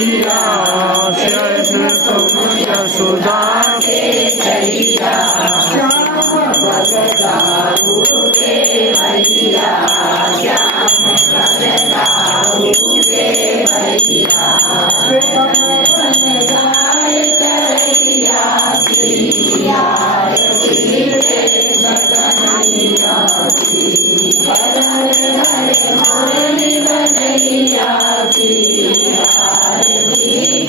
कृष्ण तुम यशोदा के सैया, श्याम भगताऊ के भैया, श्याम भगताऊ के भैया, बन जाए करैया सिया, कृष्ण कन्हैया की, हरे हरे मुरली बजैया की,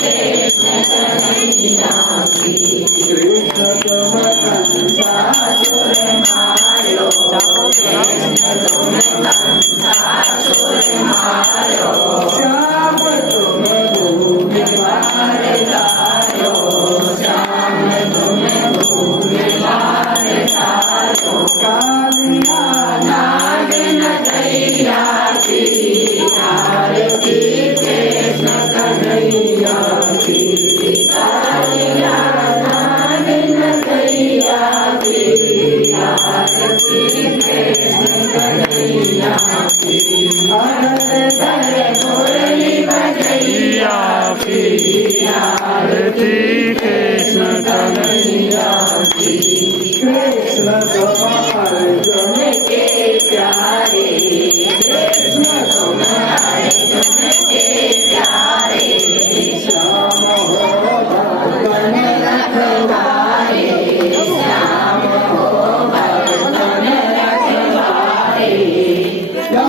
कृष्ण कन्हैया की। कृष्ण तुम कंसासुर मारो, कृष्ण तुम कंसासुर मारो, श्याम तुम भूमि भार धारो, श्याम तुम भूमि भार धारो, कालिया नाग नदैया की, आरती कृष्ण कन्हैया की, कालिया नाग नदैया की, आरती कृष्ण कन्हैया की, हरे हरे मुरली बजैया की, आरती कृष्ण कन्हैया की। कृष्ण